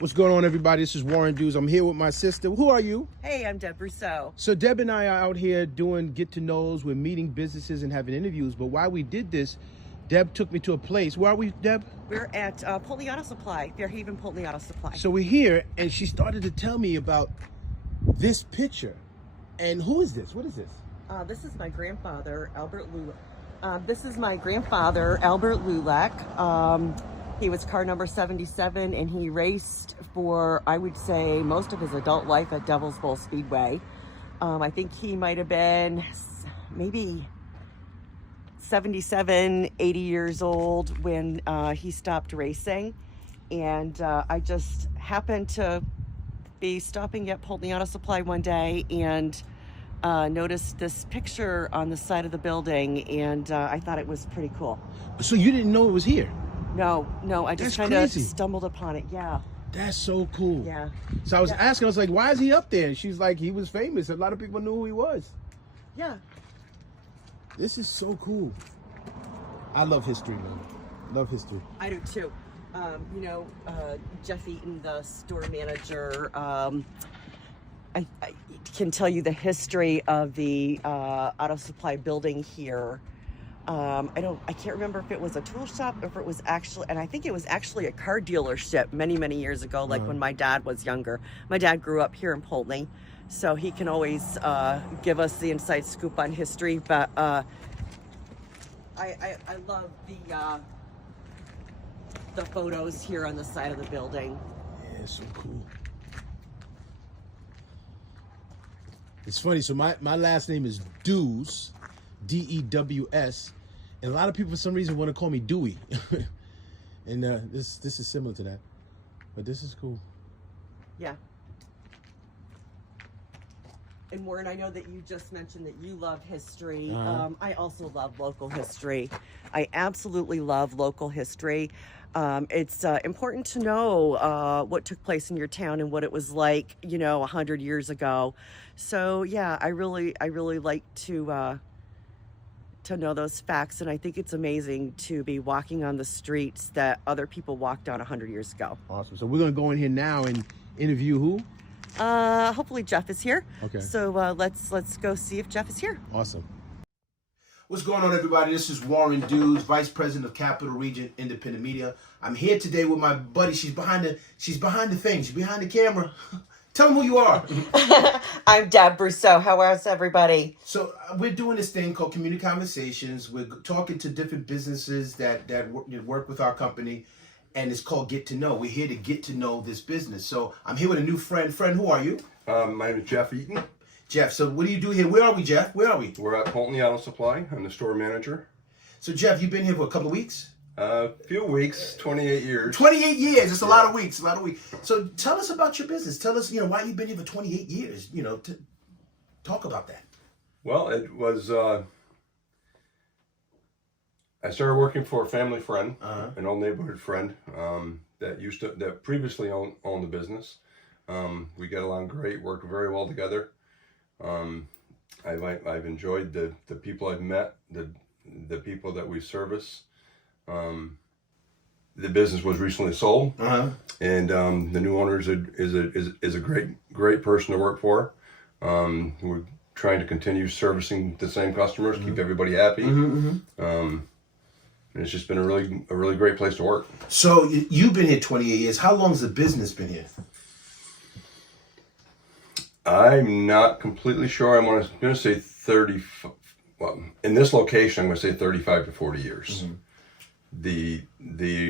What's going on, everybody? This is Warren Dews. I'm here with my sister. Who are you? Hey, I'm Deb Rousseau. So Deb and I are out here doing get-to-knows. We're meeting businesses and having interviews. But while we did this, Deb took me to a place. Where are we, Deb? We're at Poultney Auto Supply, Fairhaven Poultney Auto Supply. So we're here, and she started to tell me about this picture. And who is this? What is this? This is my grandfather, Albert Lulek. He was car number 77, and he raced for, I would say, most of his adult life at Devil's Bowl Speedway. I think he might have been maybe 77, 80 years old when he stopped racing. And I just happened to be stopping at Poultney Auto Supply one day and noticed this picture on the side of the building, and I thought it was pretty cool. So you didn't know it was here? No, I just kind of stumbled upon it. Yeah. That's so cool. Yeah. So I was asking, I was like, why is he up there? And she's like, he was famous. A lot of people knew who he was. Yeah. This is so cool. I love history, man. Love history. I do too. Jeff Eaton, the store manager, I can tell you the history of the auto supply building here. I can't remember if it was a tool shop or if it was actually, and I think it was actually a car dealership many years ago, like when my dad was younger. My dad grew up here in Poultney, so he can always give us the inside scoop on history. But I love the photos here on the side of the building. Yeah, it's so cool. It's funny. So my last name is Dews, D-E-W-S, and a lot of people for some reason want to call me Dewey. And this is similar to that, but this is cool. Yeah. And Warren, I know that you just mentioned that you love history. I also love local history. I absolutely love local history. It's important to know what took place in your town and what it was like, 100 years ago. So yeah, I really like to know those facts, and I think it's amazing to be walking on the streets that other people walked on 100 years ago. Awesome. So we're gonna go in here now and interview who? Hopefully Jeff is here. Okay. So let's go see if Jeff is here. Awesome. What's going on, everybody? This is Warren Dews, Vice President of Capital Region Independent Media. I'm here today with my buddy. She's behind the thing. She's behind the camera. Tell them who you are. I'm Deb Rousseau. How is everybody? So we're doing this thing called Community Conversations. We're talking to different businesses that work with our company, and it's called Get to Know. We're here to get to know this business. So I'm here with a new friend. Friend, who are you? My name is Jeff Eaton. Jeff, so what do you do here? Where are we, Jeff? Where are we? We're at Poultney Auto Supply. I'm the store manager. So Jeff, you've been here for a couple of weeks? A few weeks, 28 years. 28 years. It's a lot of weeks. So tell us about your business. Tell us, why you've been here for 28 years. Talk about that. Well, it was. I started working for a family friend, an old neighborhood friend that previously owned the business. We got along great. Worked very well together. I've enjoyed the people I've met, the people that we service. The business was recently sold, and the new owner is a great person to work for. We're trying to continue servicing the same customers, keep everybody happy. And it's just been a really great place to work. So you've been here 28 years. How long has the business been here? I'm not completely sure. I'm going to say 30. Well, in this location, I'm going to say 35 to 40 years. The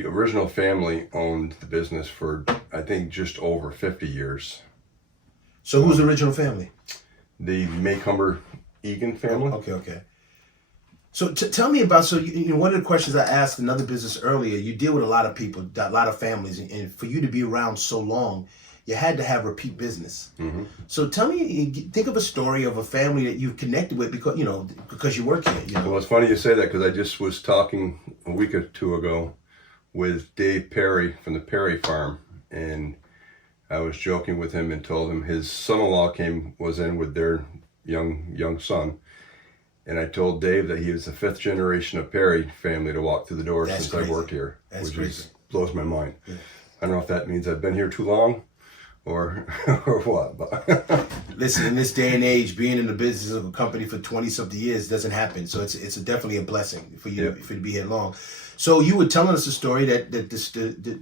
original family owned the business for, I think, just over 50 years. So who's the original family? The Maycumber Egan family. Okay. So tell me about, one of the questions I asked another business earlier, you deal with a lot of people, a lot of families, and for you to be around so long, you had to have repeat business. So tell me, think of a story of a family that you've connected with because you work here. Well, it's funny you say that because I just was talking a week or two ago with Dave Perry from the Perry Farm, and I was joking with him and told him his son-in-law was in with their young son, and I told Dave that he was the fifth generation of Perry family to walk through the door since I worked here, which blows my mind. I don't know if that means I've been here too long or or what. But Listen, in this day and age, being in the business of a company for 20-something years doesn't happen. So it's definitely a blessing for you for you to be here long. So you were telling us a story that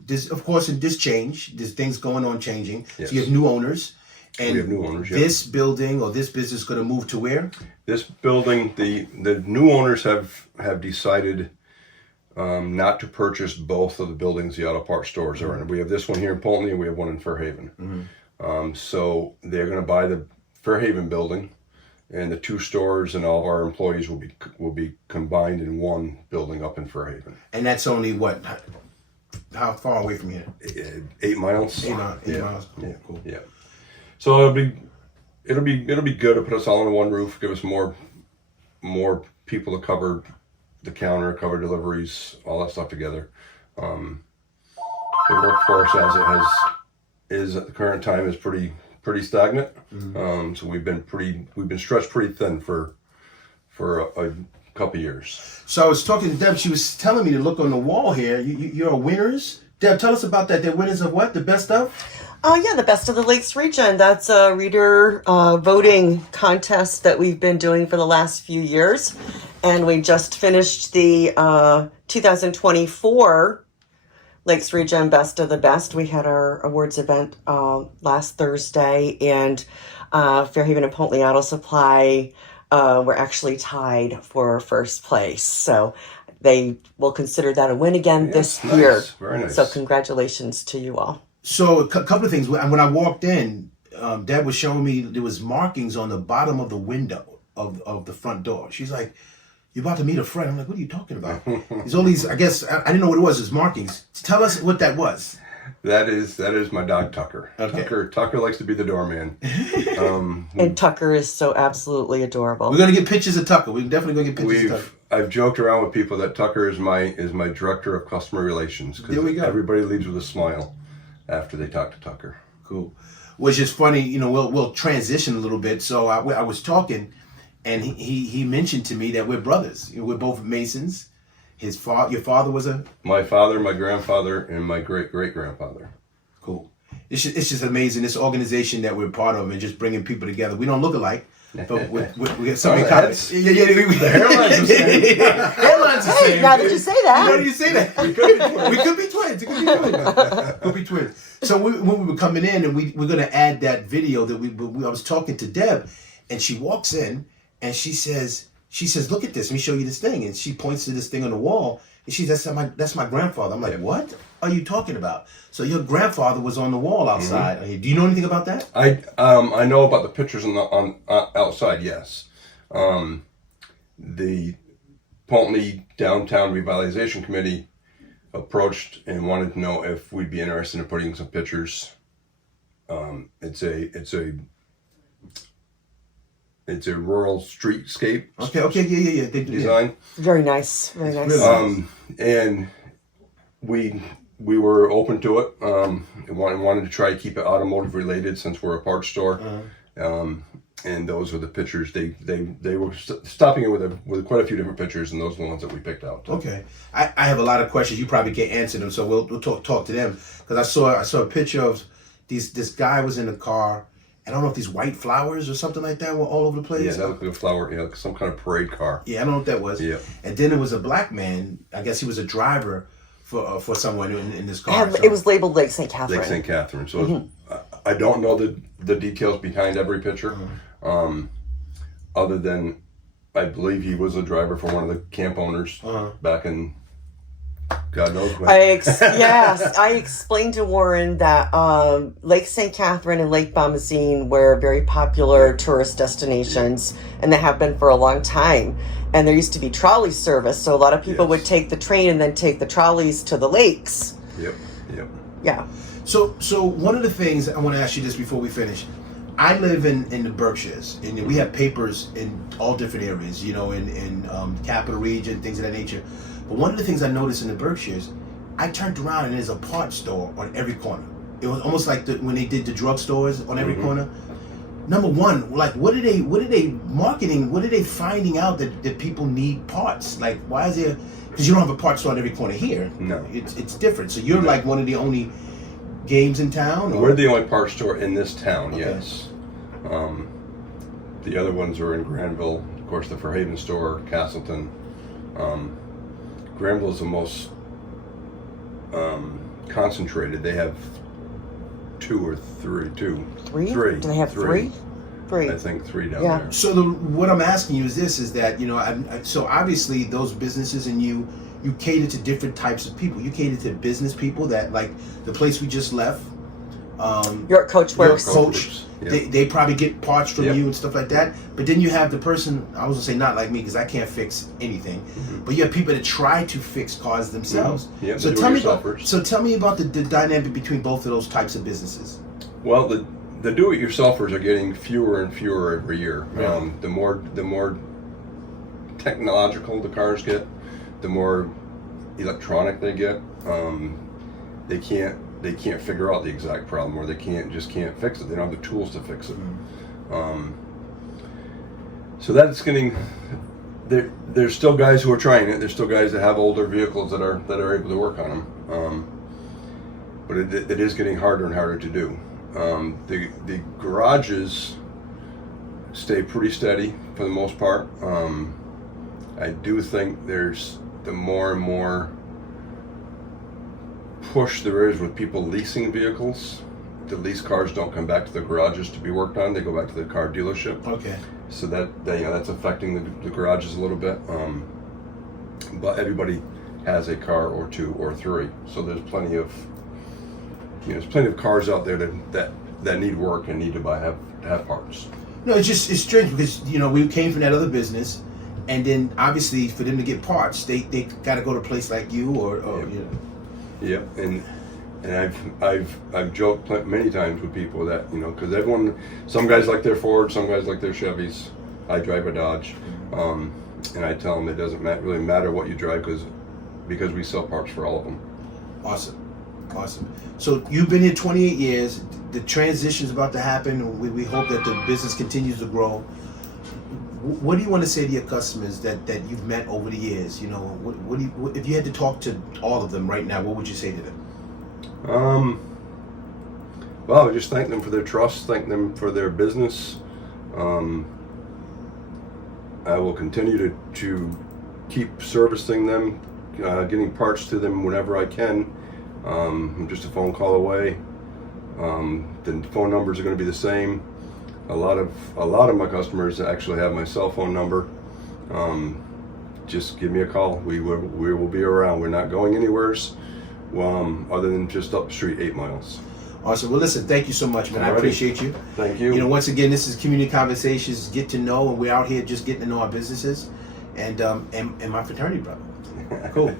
this, of course, in this change, there's things going on changing. Yes. So you have new owners. And we have new owners. This building or this business going to move to where? This building, the new owners have decided not to purchase both of the buildings the auto parts stores are in. We have this one here in Poultney and we have one in Fairhaven. So they're going to buy the Fairhaven building, and the two stores and all of our employees will be combined in one building up in Fairhaven. And that's only what? How far away from here? 8 miles. 8 miles. Cool, Yeah. cool. Yeah. So it'll be good to put us all under one roof, give us more people to cover the counter, cover deliveries, all that stuff together. The workforce as it is at the current time is pretty stagnant. So we've been stretched pretty thin for a couple years. So I was talking to Deb. She was telling me to look on the wall here. You're winners. Deb, tell us about that. They're winners of what? The best of? Yeah, the Best of the Lakes region. That's a reader voting contest that we've been doing for the last few years. And we just finished the 2024 Lakes region Best of the Best. We had our awards event last Thursday, and Fairhaven and Poultney Auto Supply were actually tied for first place. So they will consider that a win again this year. Very nice. So congratulations to you all. So a couple of things. When I walked in, Deb was showing me there was markings on the bottom of the window of the front door. She's like, "You're about to meet a friend." I'm like, "What are you talking about?" There's all these. I guess I didn't know what it was. It's markings. Tell us what that was. That is my dog Tucker. Okay. Tucker likes to be the doorman. And Tucker is so absolutely adorable. We're gonna get pictures of Tucker. We're definitely gonna get pictures of Tucker. I've joked around with people that Tucker is my director of customer relations, because There we go. everybody leaves with a smile after they talk to Tucker. Cool. Which is funny, you know. We'll transition a little bit. So I was talking, and he mentioned to me that we're brothers. You know, we're both Masons. Your father was a. My father, my grandfather, and my great-great-grandfather. Cool. It's just amazing, this organization that we're part of and just bringing people together. We don't look alike, but we have something in common. Yeah. The hairline's the same. Hairline's the same. Now that you say that. Now that you say that. We could be twins. Could be twins. So when we were coming in, and we're going to add that video that I was talking to Deb, and she walks in, and she says, "Look at this. Let me show you this thing." And she points to this thing on the wall, and she says, "That's my grandfather." I'm like, "What are you talking about?" So your grandfather was on the wall outside. Mm-hmm. Do you know anything about that? I know about the pictures on outside. Yes, the Poultney Downtown Revitalization Committee approached and wanted to know if we'd be interested in putting some pictures. It's a rural streetscape. Okay, yeah. They do design. Very nice. Very nice. Really and we were open to it. Wanted to try to keep it automotive related since we're a parts store. And those are the pictures. They were stopping it with quite a few different pictures, and those are the ones that we picked out. Okay, I have a lot of questions. You probably can't answer them, so we'll talk to them, because I saw a picture of this guy was in the car. I don't know if these white flowers or something like that were all over the place. Yeah, that looked like a flower. Yeah, some kind of parade car. Yeah, I don't know what that was. Yeah. And then there was a black man. I guess he was a driver for someone in this car. It was labeled Lake St. Catherine. Lake St. Catherine. So I don't know the details behind every picture, other than I believe he was a driver for one of the camp owners back in God knows when. Yes, I explained to Warren that Lake St. Catherine and Lake Bomazine were very popular tourist destinations, and they have been for a long time. And there used to be trolley service, so a lot of people would take the train and then take the trolleys to the lakes. Yep. Yeah. So one of the things I want to ask you this before we finish. I live in the Berkshires, and we have papers in all different areas, you know, in Capital Region, things of that nature. But one of the things I noticed in the Berkshires, I turned around and there's a parts store on every corner. It was almost like when they did the drugstores on every corner. Number one, like what are they marketing? What are they finding out that people need parts? Like, why is there? Because you don't have a parts store on every corner here. No, it's different. So you're like one of the only games in town? Or? We're the only parts store in this town, Okay. yes. The other ones are in Granville, of course, the Fairhaven store, Castleton. Granville is the most concentrated. They have two. Three? Three. Do they have three? Three. I think three down Yeah. there. So what I'm asking you is this: is that so obviously those businesses and you cater to different types of people. You cater to business people that like the place we just left. Your Coach Works. Your Coach. Yep. They probably get parts from Yep. you and stuff like that. But then you have the person, I was gonna say not like me because I can't fix anything. Mm-hmm. But you have people that try to fix cars themselves. Mm-hmm. Yeah, So the tell me do-it-yourselfers. tell me about the dynamic between both of those types of businesses. Well, the do-it-yourselfers are getting fewer and fewer every year. Yeah. The more technological the cars get, the more electronic they get. They can't figure out the exact problem, or they can't fix it. They don't have the tools to fix it. So that's getting. There's still guys who are trying it. There's still guys that have older vehicles that are able to work on them. But it is getting harder and harder to do. The garages stay pretty steady for the most part. I do think there's the more and more push there is with people leasing vehicles. The lease cars don't come back to the garages to be worked on. They go back to the car dealership. Okay. So that's affecting the garages a little bit. But everybody has a car or two or three. So there's plenty of cars out there that need work and need to have parts. No, it's strange because we came from that other business, and then obviously for them to get parts, they got to go to a place like you or Yep, and I've joked many times with people that because some guys like their Ford, some guys like their Chevys. I drive a Dodge, and I tell them it doesn't really matter what you drive because we sell parts for all of them. Awesome. So you've been here 28 years. The transition's about to happen. We hope that the business continues to grow. What do you want to say to your customers that you've met over the years? What if you had to talk to all of them right now, what would you say to them? Well, I would just thank them for their trust, thank them for their business. I will continue to keep servicing them, getting parts to them whenever I can. I'm just a phone call away. The phone numbers are going to be the same. A lot of my customers actually have my cell phone number. Just give me a call. We will be around. We're not going anywhere other than just up the street 8 miles. Awesome. Well, listen, thank you so much, man. Alrighty. I appreciate you. Thank you. Once again, this is Community Conversations, get to know, and we're out here just getting to know our businesses and my fraternity brother. Cool.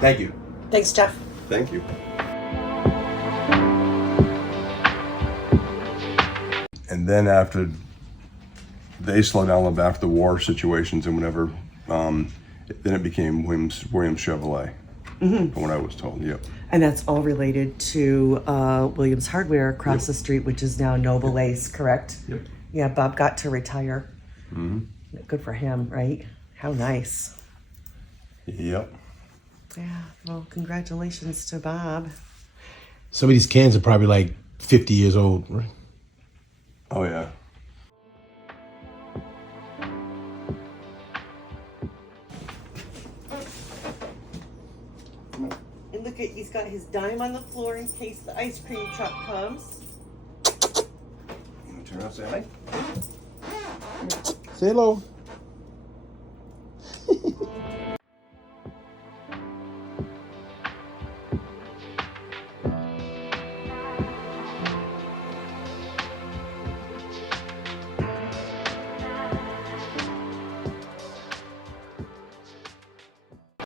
Thank you. Thanks, Jeff. Thank you. And then after they slowed down after the war situations and whatever, then it became Williams Chevrolet, from what I was told. Yep. And that's all related to Williams Hardware across the street, which is now Noble Ace, correct? Yep. Yeah, Bob got to retire. Mm-hmm. Good for him, right? How nice. Yep. Yeah, well, congratulations to Bob. Some of these cans are probably like 50 years old, right? Oh yeah. And look he's got his dime on the floor in case the ice cream truck comes. Turn around, say hi. Say hello.